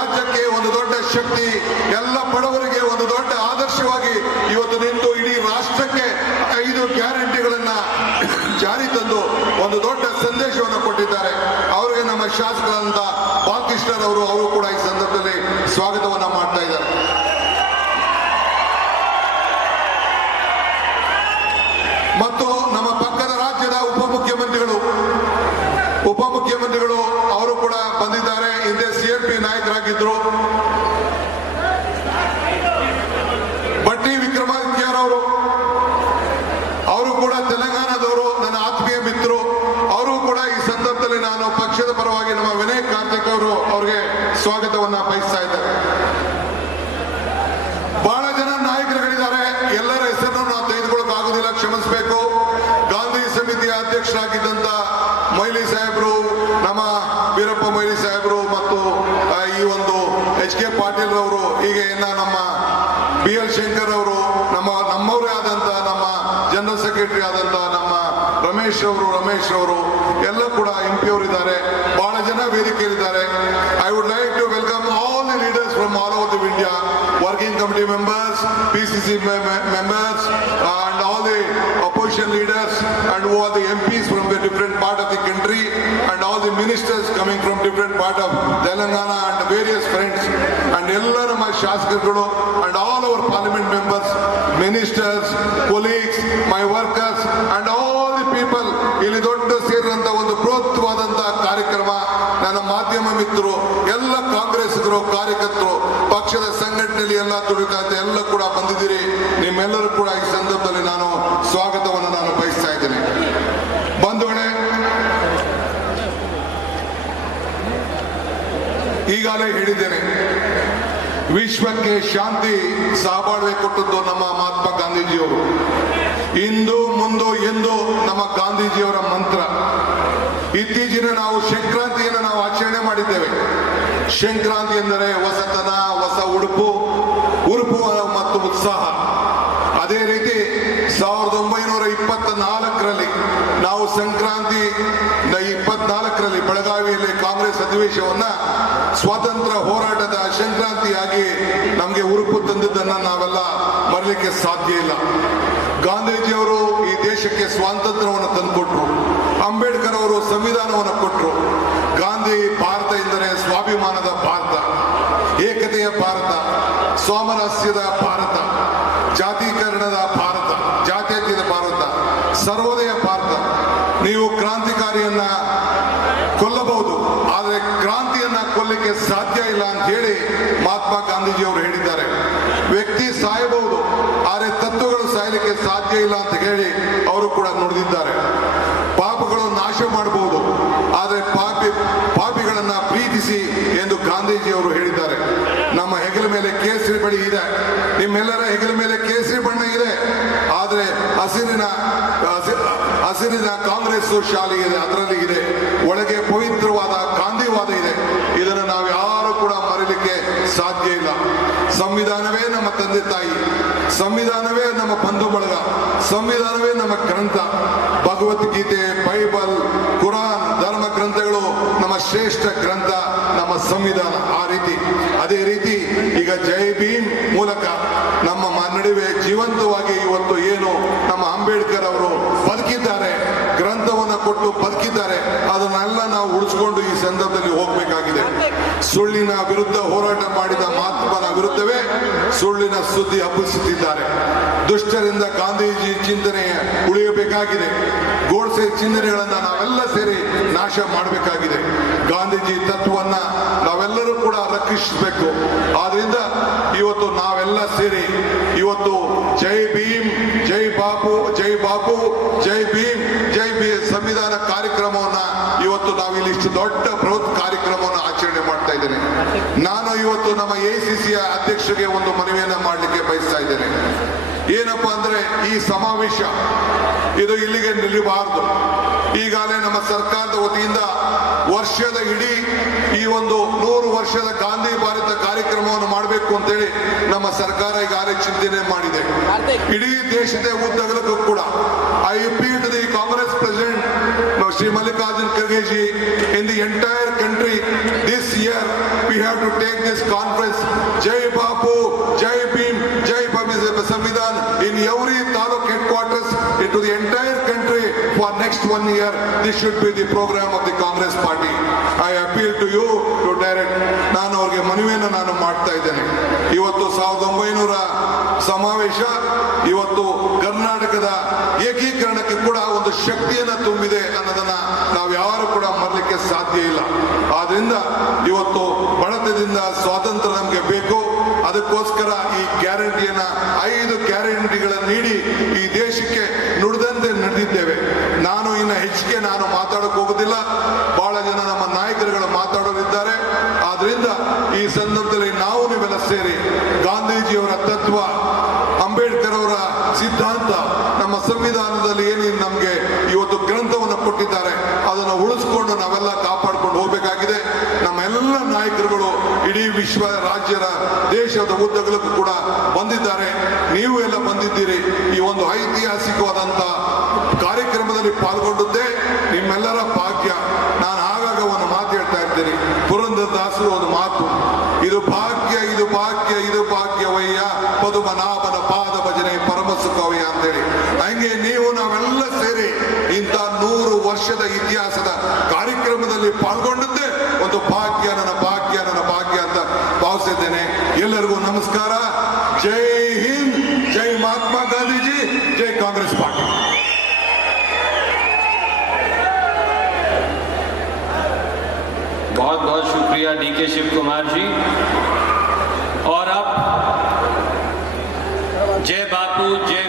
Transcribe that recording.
ರಾಜ್ಯಕ್ಕೆ ಒಂದು ದೊಡ್ಡ ಶಕ್ತಿ, ಎಲ್ಲ ಬಡವರಿಗೆ ಒಂದು ದೊಡ್ಡ ಆದರ್ಶವಾಗಿ ಇವತ್ತು ನಿಂತು ಇಡೀ ರಾಷ್ಟ್ರಕ್ಕೆ 5 ಗ್ಯಾರಂಟಿಗಳನ್ನ ಜಾರಿ ತಂದು ಒಂದು ದೊಡ್ಡ ಸಂದೇಶವನ್ನು ಕೊಟ್ಟಿದ್ದಾರೆ. ಅವರಿಗೆ ನಮ್ಮ ಶಾಸಕರಾದಂತ ಬಾಲಕೃಷ್ಣರವರು ಅವರು ಕೂಡ ಈ ಸಂದರ್ಭದಲ್ಲಿ ಸ್ವಾಗತವನ್ನ ಮಾಡ್ತಾ ಇದ್ದಾರೆ. ಮತ್ತು ನಮ್ಮ ಪಕ್ಕದ ರಾಜ್ಯದ ಉಪಮುಖ್ಯಮಂತ್ರಿಗಳು ಅವರು ಕೂಡ ಬಂದಿದ್ದಾರೆ. ಹಿಂದೆ CLP ನಾಯಕರಾಗಿದ್ರು. ಬಟ್ಟಿ ವಿಕ್ರಮಾದಿತ್ಯರವರು ಅವರು ಕೂಡ ತೆಲಂಗಾಣದವರು, ನನ್ನ ಆತ್ಮೀಯ ಮಿತ್ರರು. ಅವರು ಕೂಡ ಈ ಸಂದರ್ಭದಲ್ಲಿ ನಾನು ಪಕ್ಷದ ಪರವಾಗಿ ನಮ್ಮ ವಿನಯ್ ಕಾರ್ತಿಕ್ ಅವರು ಅವ್ರಿಗೆ ಸ್ವಾಗತವನ್ನ ಬಯಸ್ತಾ ಇದ್ದಾರೆ. ಬಹಳ ಜನ ನಾಯಕರುಗಳಿದ್ದಾರೆ. ಎಲ್ಲರ ಹೆಸರನ್ನು ನಾವು ತೆಗೆದುಕೊಳ್ಳಕ್ ಆಗುದಿಲ್ಲ, ಕ್ಷಮಿಸಬೇಕು. ಗಾಂಧಿ ಸಮಿತಿಯ ಅಧ್ಯಕ್ಷರಾಗಿದ್ದಂತ ಮೊಯ್ಲಿ ಸಾಹೇಬರು, ನಮ್ಮ ವೀರಪ್ಪ ಮೊಯ್ಲಿ ಸಾಹೇಬರು ಮತ್ತು ಈ ಒಂದು HK ಪಾಟೀಲ್ ಅವರು, ಹೀಗೆ ಇನ್ನ ನಮ್ಮ BL ಶಂಕರ್ ಅವರು, ನಮ್ಮವರೇ ಆದಂತ ನಮ್ಮ ಜನರಲ್ ಸೆಕ್ರೆಟರಿ ಆದಂತ ನಮ್ಮ ರಮೇಶ್ ಅವರು ಎಲ್ಲ ಕೂಡ MP ಅವರಿದ್ದಾರೆ. ಬಹಳ ಜನ ವೇದಿಕೆಯಲ್ಲಿದ್ದಾರೆ. I would like to welcome all the leaders from all over the India, working committee members, PCC members and all the opposition leaders and who are the MPs from the different part of the country and all the ministers coming from different part of Telangana and various friends and ella nama shasakaru and all our parliament members, ministers, colleagues, my workers and all the people ಇಲ್ಲಿ ದೊಡ್ಡ ಸೇರಿದಂತ ಒಂದು ಬೃಹತ್ವಾದಂತಹ ಕಾರ್ಯಕ್ರಮ. ನನ್ನ ಮಾಧ್ಯಮ ಮಿತ್ರರು, ಎಲ್ಲ ಕಾಂಗ್ರೆಸ್ಗರು, ಕಾರ್ಯಕರ್ತರು, ಪಕ್ಷದ ಸಂಘಟನೆಯಲ್ಲಿ ಎಲ್ಲ ದುಡಿಕಾಂತ ಎಲ್ಲ ಕೂಡ ಬಂದಿದ್ದೀರಿ. ನಿಮ್ಮೆಲ್ಲರೂ ಕೂಡ ಈ ಸಂದರ್ಭದಲ್ಲಿ ನಾನು ಸ್ವಾಗತವನ್ನು ನಾನು ಬಯಸ್ತಾ ಇದ್ದೇನೆ. ಬಂಧುಗಳೇ, ಈಗಾಗಲೇ ಹೇಳಿದ್ದೇನೆ, ವಿಶ್ವಕ್ಕೆ ಶಾಂತಿ ಸಹಬಾಳ್ವೆ ಕೊಟ್ಟದ್ದು ನಮ್ಮ ಮಹಾತ್ಮ ಗಾಂಧೀಜಿಯವರು. ಇಂದು ಮುಂದು ಎಂದು ನಮ್ಮ ಗಾಂಧೀಜಿಯವರ ಮಂತ್ರ. ಇತ್ತೀಚಿನ ನಾವು ಸಂಕ್ರಾಂತಿಯನ್ನು ನಾವು ಆಚರಣೆ ಮಾಡಿದ್ದೇವೆ. ಸಂಕ್ರಾಂತಿ ಎಂದರೆ ಹೊಸತನ, ಹೊಸ ಉಡುಪು ಮತ್ತು ಉತ್ಸಾಹ. ಅದೇ ರೀತಿ 1924ರಲ್ಲಿ ನಾವು ಸಂಕ್ರಾಂತಿ 24ರಲ್ಲಿ ಬೆಳಗಾವಿಯಲ್ಲಿ ಕಾಂಗ್ರೆಸ್ ಅಧಿವೇಶನವನ್ನ ಸ್ವಾತಂತ್ರ್ಯ ಹೋರಾಟದ ಸಂಕ್ರಾಂತಿಯಾಗಿ ನಮಗೆ ಉರುಪು ತಂದಿದ್ದನ್ನ ನಾವೆಲ್ಲ ಮರಲಿಕ್ಕೆ ಸಾಧ್ಯ ಇಲ್ಲ. ಗಾಂಧೀಜಿಯವರು ಈ ದೇಶಕ್ಕೆ ಸ್ವಾತಂತ್ರ್ಯವನ್ನು ತಂದುಕೊಟ್ರು. ಅಂಬೇಡ್ಕರ್ ಅವರು ಸಂವಿಧಾನವನ್ನು ಕೊಟ್ಟರು. ಗಾಂಧಿ ಭಾರತ ಎಂದರೆ ಸ್ವಾಭಿಮಾನದ ಭಾರತ, ಏಕತೆಯ ಭಾರತ, ಸಾಮರಸ್ಯದ ಭಾರತ, ಜಾತೀಕರಣದ ಭಾರತ, ಜಾತ್ಯತೀತ ಭಾರತ, ಸರ್ವೋದಯ ಭಾರತ. ನೀವು ಕ್ರಾಂತಿಕಾರಿಯನ್ನ ಕೊಲ್ಲಬಹುದು, ಆದರೆ ಕ್ರಾಂತಿಯನ್ನ ಕೊಲ್ಲಕ್ಕೆ ಸಾಧ್ಯ ಇಲ್ಲ ಅಂತ ಹೇಳಿ ಮಹಾತ್ಮ ಗಾಂಧೀಜಿಯವರು ಹೇಳಿದ್ದಾರೆ. ವ್ಯಕ್ತಿ ಸಾಯಬಹುದು, ಆದರೆ ತತ್ವಗಳು ಸಾಯಲಿಕ್ಕೆ ಸಾಧ್ಯ ಇಲ್ಲ ಅಂತ ಹೇಳಿ ಅವರು ಕೂಡ ನುಡಿದಿದ್ದಾರೆ. ಪಾಪಗಳು ನಾಶ ಮಾಡಬಹುದು, ಆದರೆ ಪಾಪಿಗಳನ್ನ ಪ್ರೀತಿಸಿ ಎಂದು ಗಾಂಧೀಜಿಯವರು ಹೇಳಿದ್ದಾರೆ. ನಮ್ಮ ಹೆಗಲ ಮೇಲೆ ಕೇಸರಿ ಬಳಿ ಇದೆ, ನಿಮ್ಮೆಲ್ಲರ ಹೆಗಲ ಮೇಲೆ ಕೇಸರಿ ಬಣ್ಣ ಇದೆ, ಆದರೆ ಹಸಿರಿನ ಕಾಂಗ್ರೆಸ್ ಶಾಲೆ ಇದೆ, ಅದರಲ್ಲಿ ಇದೆ. ಒಳಗೆ ಪವಿತ್ರವಾದ ಗಾಂಧಿವಾದ ಇದೆ. ಇದನ್ನು ನಾವು ಯಾರು ಕೂಡ ಮರೀಲಿಕ್ಕೆ ಸಾಧ್ಯ ಇಲ್ಲ. ಸಂವಿಧಾನವೇ ನಮ್ಮ ತಂದೆ ತಾಯಿ, ಸಂವಿಧಾನವೇ ನಮ್ಮ ಬಂಧು ಬಳಗ, ಸಂವಿಧಾನವೇ ನಮ್ಮ ಗ್ರಂಥ. ಭಗವದ್ಗೀತೆ, ಬೈಬಲ್, ಕುರಾನ್, ಧರ್ಮ ಗ್ರಂಥಗಳು ನಮ್ಮ ಶ್ರೇಷ್ಠ ಗ್ರಂಥ, ನಮ್ಮ ಸಂವಿಧಾನ. ಅದೇ ರೀತಿ ಈಗ ಜೈ ಭೀಮ್ ಮೂಲಕ ನಮ್ಮ ನಡುವೆ ಜೀವಂತವಾಗಿ ಇವತ್ತು ಏನು ನಮ್ಮ ಅಂಬೇಡ್ಕರ್ ಅವರು ಬದುಕಿದ್ದಾರೆ, ಗ್ರಂಥವನ್ನು ಕೊಟ್ಟು ಬದುಕಿದ್ದಾರೆ, ಅದನ್ನೆಲ್ಲ ನಾವು ಉಳಿಸ್ಕೊಂಡು ಈ ಸಂದರ್ಭದಲ್ಲಿ ಹೋಗ್ಬೇಕಾಗಿದೆ. ಸುಳ್ಳಿನ ವಿರುದ್ಧ ಹೋರಾಟ ಮಾಡಿದ ಮಹಾತ್ಮನ ವಿರುದ್ಧವೇ ಸುಳ್ಳಿನ ಸುದ್ದಿ ಹಬ್ಬಿಸುತ್ತಿದ್ದಾರೆ. ದುಷ್ಟರಿಂದ ಗಾಂಧೀಜಿ ಚಿಂತನೆ ಉಳಿಯಬೇಕಾಗಿದೆ. ಗೋಡ್ಸೆ ಚಿಂತನೆಗಳನ್ನ ನಾವೆಲ್ಲ ಸೇರಿ ನಾಶ ಮಾಡಬೇಕಾಗಿದೆ. ಗಾಂಧೀಜಿ ತತ್ವವನ್ನ ನಾವೆಲ್ಲರೂ ಕೂಡ ರಕ್ಷಿಸಬೇಕು. ಆದ್ರಿಂದ ಇವತ್ತು ನಾವೆಲ್ಲ ಸೇರಿ ಇವತ್ತು ಜೈ ಭೀಮ್, ಜೈ ಬಾಪು, ಜೈ ಬಾಪು, ಜೈ ಭೀಮ್, ಸಂವಿಧಾನ ಕಾರ್ಯಕ್ರಮವನ್ನ ಇವತ್ತು ನಾವು ಇಲ್ಲಿ ಇಷ್ಟು ದೊಡ್ಡ ಬೃಹತ್ ಕಾರ್ಯಕ್ರಮವನ್ನು ಆಚರಣೆ ಮಾಡ್ತಾ ಇದ್ದೇನೆ. ನಾನು ಇವತ್ತು ನಮ್ಮ ACCಯ ಅಧ್ಯಕ್ಷರಿಗೆ ಒಂದು ಮನವಿಯನ್ನ ಮಾಡಲಿಕ್ಕೆ ಬಯಸ್ತಾ ಇದ್ದೇನೆ. ಏನಪ್ಪಾ ಅಂದ್ರೆ, ಈ ಸಮಾವೇಶ ಇದು ಇಲ್ಲಿಗೆ ನಿಲ್ಲಬಾರದು. ಈಗಾಗಲೇ ನಮ್ಮ ಸರ್ಕಾರದ ವತಿಯಿಂದ ವರ್ಷದ ಇಡೀ ಈ ಒಂದು 100 ವರ್ಷದ ಗಾಂಧಿ ಭಾರತ ಕಾರ್ಯಕ್ರಮವನ್ನು ಮಾಡಬೇಕು ಅಂತೇಳಿ ನಮ್ಮ ಸರ್ಕಾರ ಈಗಾಗಲೇ ಚಿಂತನೆ ಮಾಡಿದೆ. ಇಡೀ ದೇಶದ ಉದ್ದಗಲಕ್ಕೂ ಕೂಡ I appeal to the Congress president Shri Mallikarjun Kharge ji, in the entire country this year we have to take this conference Jai Bapu, Jai Bhim, Jai Samvidhan in every taluk headquarters into the entire country for next 1 year. This should be the program of the Congress party. I appeal to you to direct. ನಾನು ಅವರಿಗೆ ಮನವಿಯನ್ನು ನಾನು ಮಾಡ್ತಾ ಇದ್ದೇನೆ. ಇವತ್ತು 1900 ಸಮಾವೇಶ ಇವತ್ತು ಕರ್ನಾಟಕದ ಏಕೀಕರಣಕ್ಕೆ ಕೂಡ ಒಂದು ಶಕ್ತಿಯನ್ನು ತುಂಬಿದೆ ಅನ್ನೋದನ್ನ ನಾವು ಯಾರು ಕೂಡ ಮರಲಿಕ್ಕೆ ಸಾಧ್ಯ ಇಲ್ಲ. ಆದ್ರಿಂದ ಇವತ್ತು ಬಡತನದಿಂದ ಸ್ವಾತಂತ್ರ್ಯ ನಮಗೆ ಬೇಕು. ಅದಕ್ಕೋಸ್ಕರ ಈ ಗ್ಯಾರಂಟಿಯನ್ನ 5 ಗ್ಯಾರಂಟಿಗಳನ್ನು ನೀಡಿ ಈ ದೇಶಕ್ಕೆ ನುಡಿದಂತೆ ನಡೆದಿದ್ದೇವೆ. ನಾನು ಇನ್ನು ಹೆಚ್ಚಿಗೆ ನಾನು ಮಾತಾಡಕ್ಕೆ ಹೋಗೋದಿಲ್ಲ. ಬಹಳ ಜನ ನಮ್ಮ ನಾಯಕರುಗಳು ಮಾತಾಡೋರಿದ್ದಾರೆ. ಆದ್ರಿಂದ ಈ ಸಂದರ್ಭದಲ್ಲಿ ನಾವು ನೀವೆಲ್ಲ ಸೇರಿ ಗಾಂಧೀಜಿಯವರ ತತ್ವ, ಅಂಬೇಡ್ಕರ್ ಅವರ ಸಿದ್ಧಾಂತ, ನಮ್ಮ ಸಂವಿಧಾನದಲ್ಲಿ ಏನು ನಮಗೆ ಇವತ್ತು ಗ್ರಂಥವನ್ನು ಕೊಟ್ಟಿದ್ದಾರೆ ಅದನ್ನು ಉಳಿಸ್ಕೊಂಡು ನಾವೆಲ್ಲ ಕಾಪಾಡ್ಕೊಂಡು ಹೋಗಬೇಕಾಗಿದೆ. ನಮ್ಮ ಎಲ್ಲ ನಾಯಕರುಗಳು ಇಡೀ ವಿಶ್ವ ರಾಜ್ಯದ ದೇಶದ ಉದ್ದಗಲಕ್ಕೂ ಕೂಡ ಬಂದಿದ್ದಾರೆ. ನೀವು ಎಲ್ಲ ಬಂದಿದ್ದೀರಿ. ಈ ಒಂದು ಐತಿಹಾಸಿಕವಾದಂತ ಕಾರ್ಯಕ್ರಮದಲ್ಲಿ ಪಾಲ್ಗೊಂಡದ್ದೇ ನಿಮ್ಮೆಲ್ಲರ ಭಾಗ್ಯ. ನಾನು ಆಗಾಗ ಒಂದು ಮಾತು ಹೇಳ್ತಾ ಇರ್ತೀನಿ. ಪುರಂದರದಾಸರು ಒಂದು ಮಾತು, ಇದು ಭಾಗ್ಯ, ಇದು ಭಾಗ್ಯ, ಇದು ಭಾಗ್ಯವಯ್ಯ, ಪದುಮನಾಭನ ಪಾದ ಭಜನೆ ಪರಮ ಸುಖವಯ್ಯ ಅಂತೇಳಿ. ಹಂಗೆ ನೀವು ನಾವೆಲ್ಲ ಸೇರಿ ಇಂಥ 100 ವರ್ಷದ ಇತಿಹಾಸದ ಕಾರ್ಯಕ್ರಮದಲ್ಲಿ ಪಾಲ್ಗೊಂಡದ್ದೇ ಒಂದು ಭಾಗ್ಯ, ನನ್ನ ಭಾಗ್ಯ, ನನ್ನ ಭಾಗ್ಯ ಅಂತ ಭಾವಿಸಿದ್ದೇನೆ. ಎಲ್ಲರಿಗೂ ನಮಸ್ಕಾರ. ಜೈ ಹಿಂದ್, ಜೈ ಮಹಾತ್ಮ ಗಾಂಧೀಜಿ, ಜೈ ಕಾಂಗ್ರೆಸ್ ಪಾರ್ಟಿ. बहुत बहुत शुक्रिया डीके शिव कुमार जी। और अब जय बापू, जय